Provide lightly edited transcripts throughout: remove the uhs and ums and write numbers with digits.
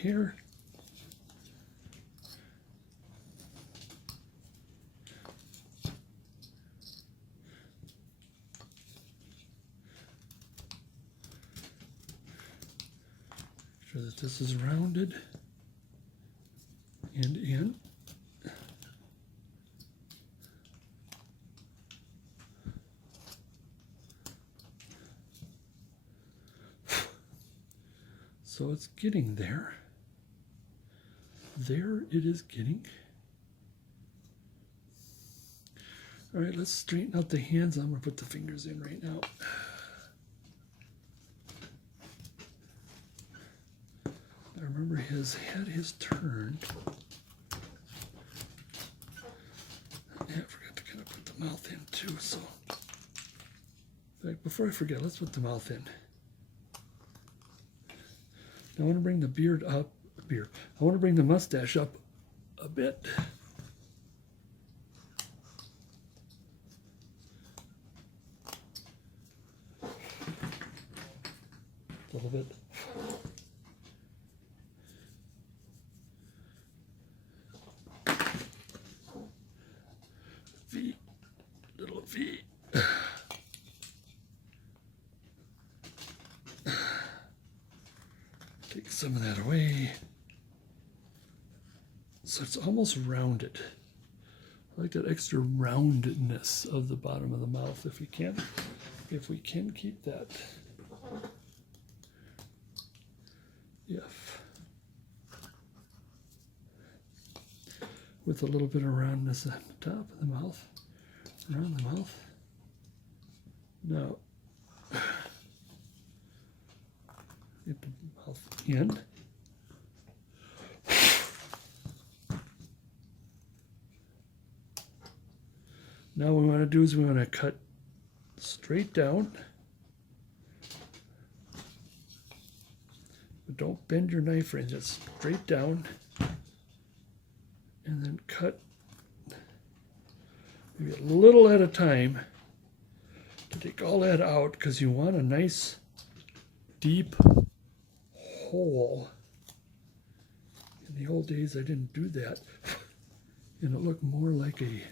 here. Make sure that this is rounded and in. So it's getting there. There it is getting. All right, let's straighten out the hands. I'm going to put the fingers in right now. I remember his had his turn. Yeah, I forgot to kind of put the mouth in too. So, in fact, before I forget, let's put the mouth in. I want to bring the beard up. I want to bring the mustache up a bit. A little bit. V. Little V. Take some of that away. So it's almost rounded. I like that extra roundedness of the bottom of the mouth if we can keep that. If with a little bit of roundness on the top of the mouth, around the mouth. Now get the mouth in. Now what we want to do is we want to cut straight down. But don't bend your knife in, just straight down. And then cut maybe a little at a time to take all that out, because you want a nice deep hole. In the old days I didn't do that, and it looked more like a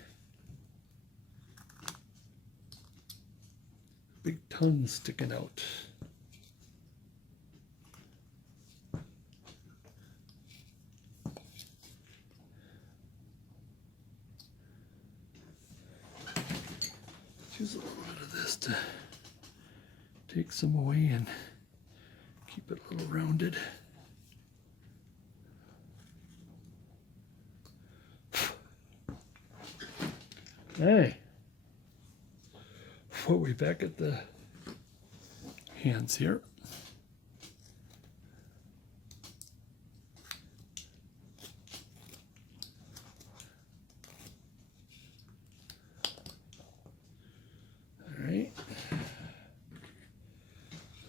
big tongue sticking out. Use a little bit of this to take some away and keep it a little rounded. Hey, what we back at the hands here.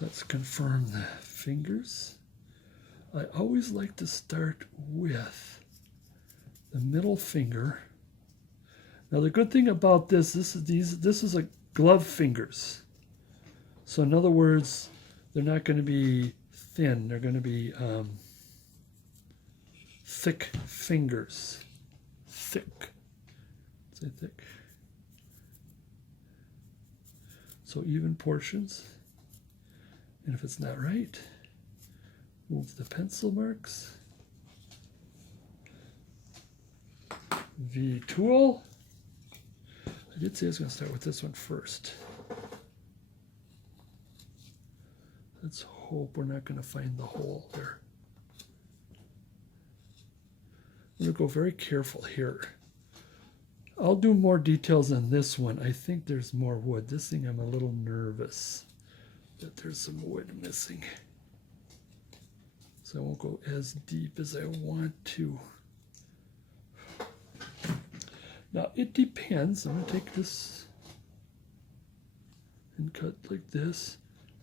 Let's confirm the fingers. I always like to start with the middle finger. Now the good thing about this is a glove fingers. So in other words, they're not going to be thin. They're going to be thick fingers. Thick. Say thick. So even portions. And if it's not right, move the pencil marks. V tool. I did say I was going to start with this one first. Let's hope we're not going to find the hole there. I'm going to go very careful here. I'll do more details on this one. I think there's more wood. This thing I'm a little nervous that there's some wood missing. So I won't go as deep as I want to. Now it depends. I'm going to take this and cut like this.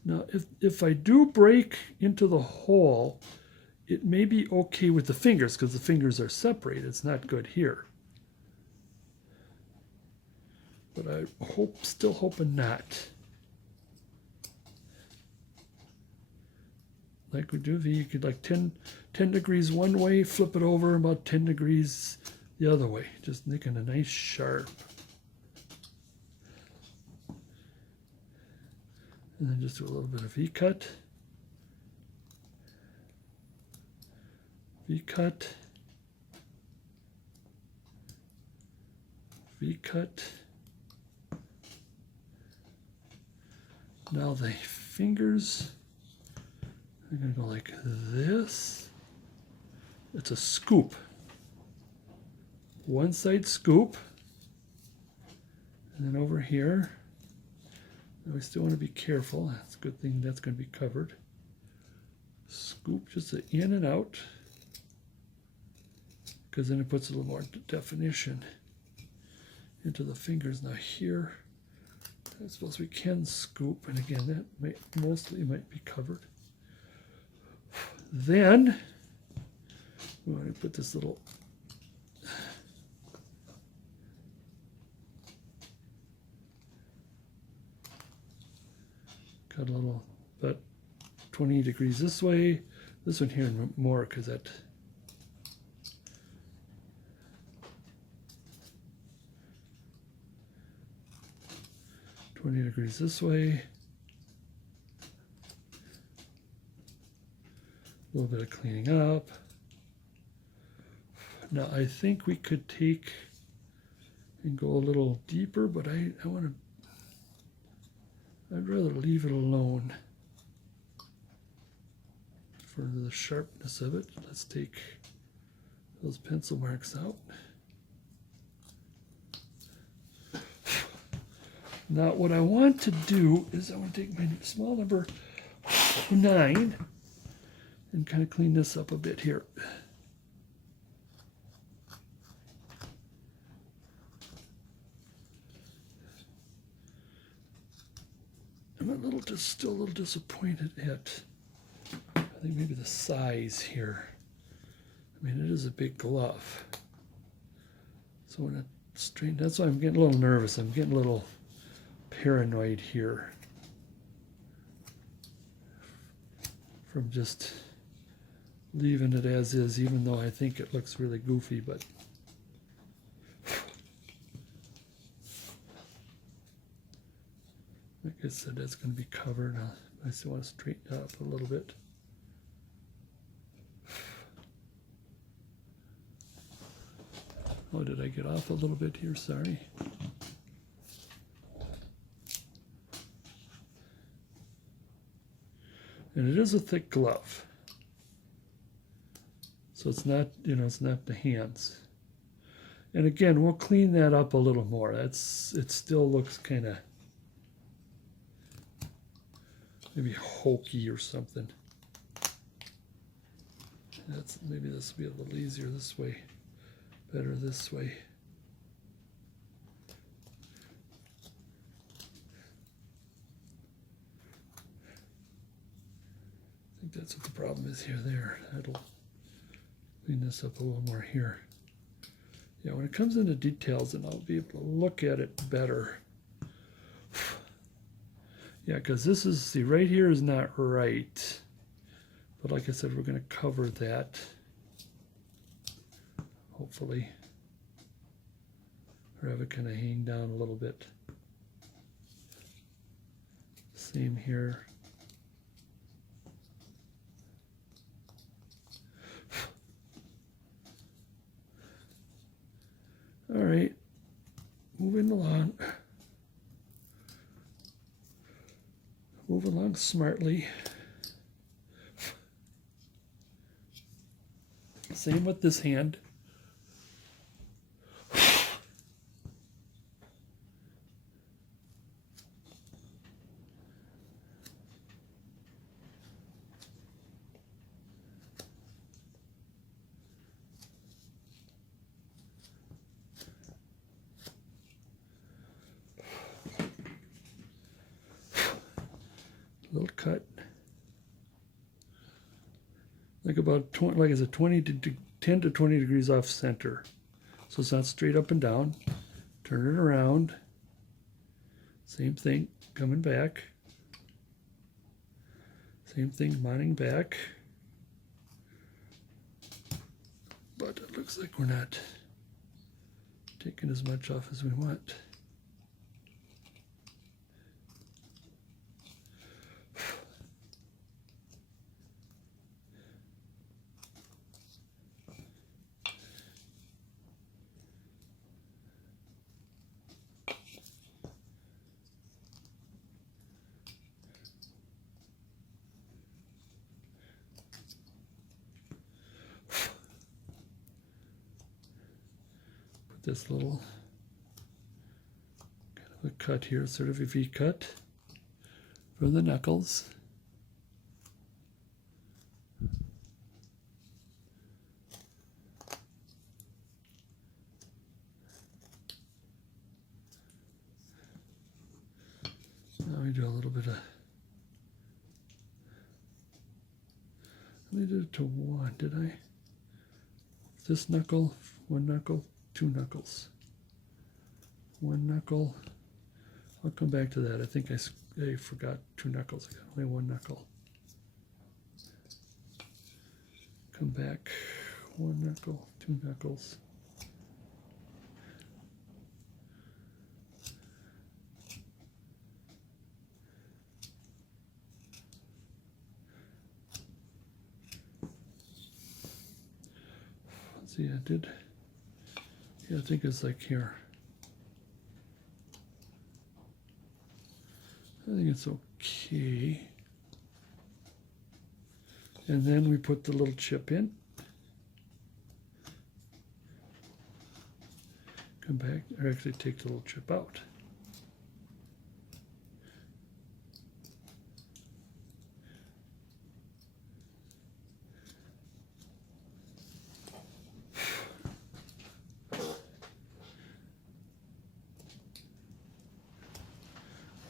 Now if I do break into the hole, it may be okay with the fingers because the fingers are separated. It's not good here. But I still hoping not. like we do V, you could like 10 degrees one way, flip it over about 10 degrees the other way, just making a nice sharp. And then just do a little bit of V-cut. V-cut. V-cut. Now the fingers, I'm going to go like this. It's a scoop. One side scoop. And then over here, we still want to be careful. It's a good thing that's going to be covered. Scoop just in and out, because then it puts a little more definition into the fingers. Now here, I suppose we can scoop, and again, that mostly might be covered. Then we want to put this little cut a little, about 20 degrees this way. This one here more, because that 20 degrees this way. A little bit of cleaning up. Now I think we could take and go a little deeper, but I'd rather leave it alone for the sharpness of it. Let's take those pencil marks out. Now what I want to do is I want to take my small number 9 and kind of clean this up a bit here. I'm still a little disappointed at, I think maybe the size here. I mean, it is a big glove. So when it straighten, that's why I'm getting a little nervous. I'm getting a little paranoid here from just leaving it as is, even though I think it looks really goofy, but like I said, that's going to be covered. I still want to straighten it up a little bit. Oh, did I get off a little bit here? Sorry. And it is a thick glove. So it's not, it's not the hands. And again, we'll clean that up a little more. It still looks kind of maybe hokey or something. Maybe this will be a little easier this way. Better this way. I think that's what the problem is here. There. That'll clean this up a little more here. Yeah, when it comes into details, then I'll be able to look at it better. Yeah, because this is, see, right here is not right. But like I said, we're going to cover that. Hopefully. Or have it kind of hang down a little bit. Same here. All right, moving along. Move along smartly. Same with this hand. Little cut, like about 20, like I said, 10 to 20 degrees off center, so it's not straight up and down. Turn it around. Same thing, coming back. Same thing, mounting back. But it looks like we're not taking as much off as we want. This little kind of a cut here, sort of a V cut for the knuckles. Now we do a little bit of, I did it to one, did I? This knuckle, one knuckle, two knuckles. One knuckle. I'll come back to that. I think I forgot two knuckles. I got only one knuckle. Come back. One knuckle, two knuckles. Let's see, I did. Yeah, I think it's like here. I think it's okay. And then we put the little chip in. Come back, or actually take the little chip out.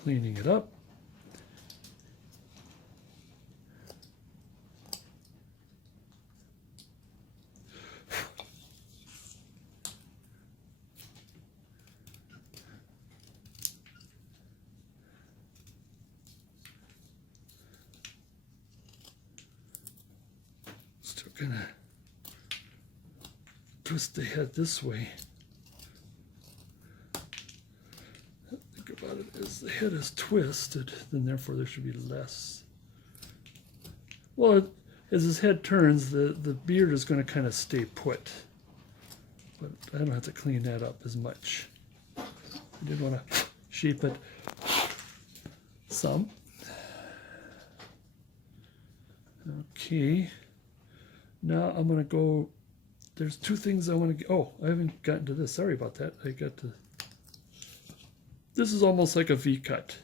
Cleaning it up. Still gonna twist the head this way. About it is the head is twisted, then therefore there should be less. Well, as his head turns, the beard is going to kind of stay put, but I don't have to clean that up as much. I did want to shape it some. Okay, now I'm going to go. There's two things I want to get. Oh, I haven't gotten to this. Sorry about that. I got to. This is almost like a V cut,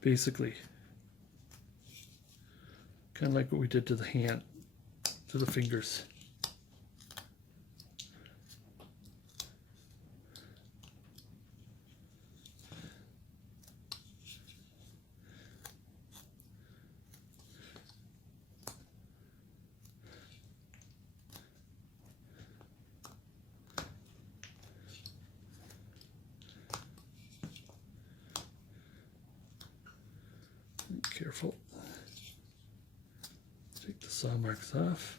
basically. Kind of like what we did to the hand, to the fingers. Careful. Take the saw marks off.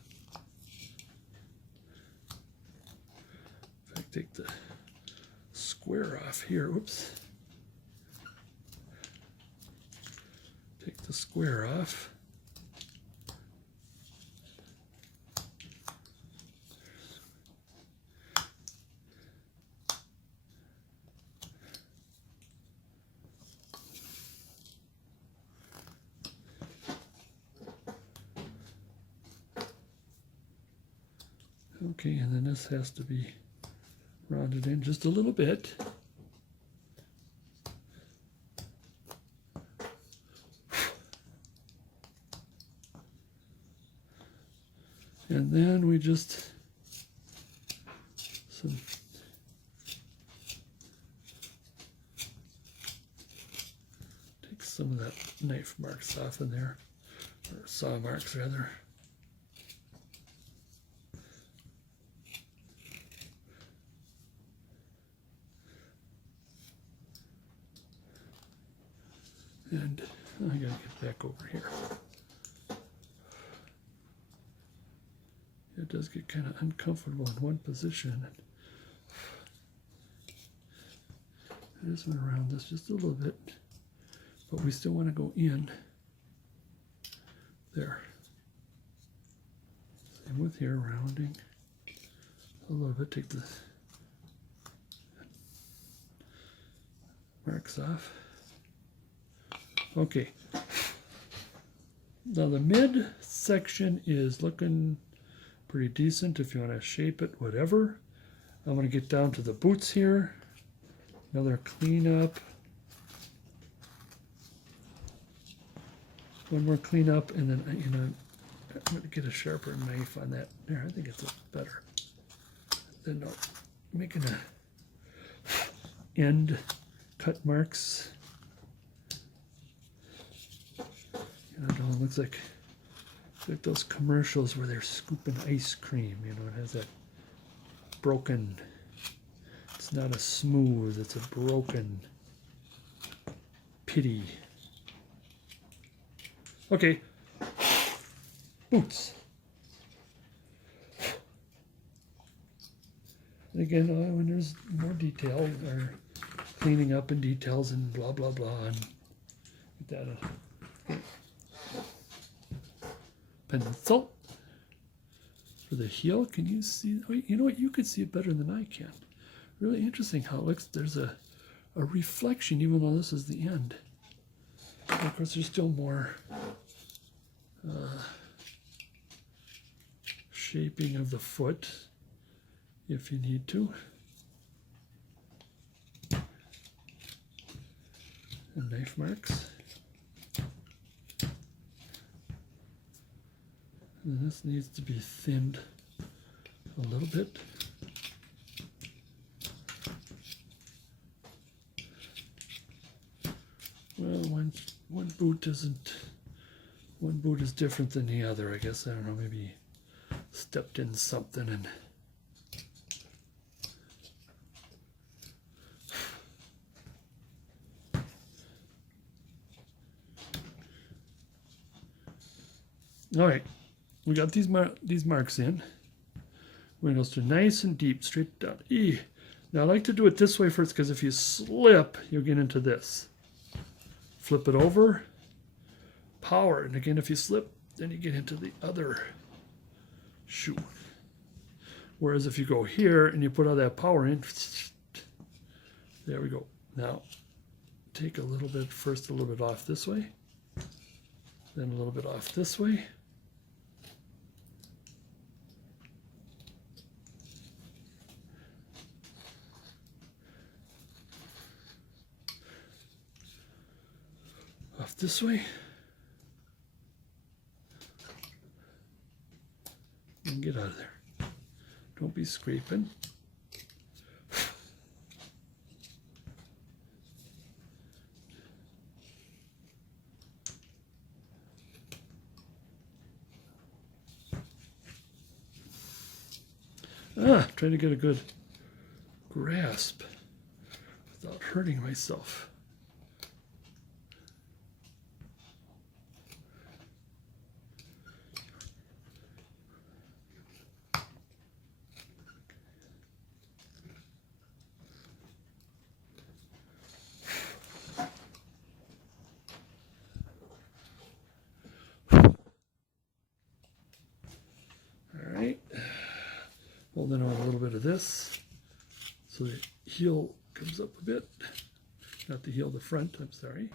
In fact, take the square off here. Oops. Take the square off. Okay, and then this has to be rounded in just a little bit. And then we just take some of that knife marks off in there, or saw marks rather. And I gotta get back over here. it does get kind of uncomfortable in one position. I just went around this just a little bit, but we still want to go in there. Same with here, rounding a little bit, take the marks off. Okay. Now the mid section is looking pretty decent if you want to shape it, whatever. I'm going to get down to the boots here. Another cleanup. One more cleanup, and then, you know, I'm going to get a sharper knife on that. There, I think it's better. Then making a end cut marks. You know, it looks like those commercials where they're scooping ice cream. You know, it has that broken. It's not a smooth. It's a broken pity. Okay, boots. And again, when there's more detail, or cleaning up and details and blah blah blah, and get that pencil for the heel. Can you see? Oh, you know what? You could see it better than I can. Really interesting how it looks. There's a reflection, even though this is the end. And of course, there's still more shaping of the foot if you need to. And knife marks. And this needs to be thinned a little bit. Well, one boot is different than the other, I guess. I don't know, maybe stepped in something and all right, we got these marks in. We're going to go nice and deep, straight down. Now I like to do it this way first, because if you slip, you'll get into this. Flip it over, power, and again, if you slip, then you get into the other shoe. Whereas if you go here and you put all that power in, there we go. Now, take a little bit, first a little bit off this way, then a little bit off this way. Off this way. And get out of there. Don't be scraping. Trying to get a good grasp without hurting myself. Holding on a little bit of this so the heel comes up a bit. Not the heel, the front, I'm sorry.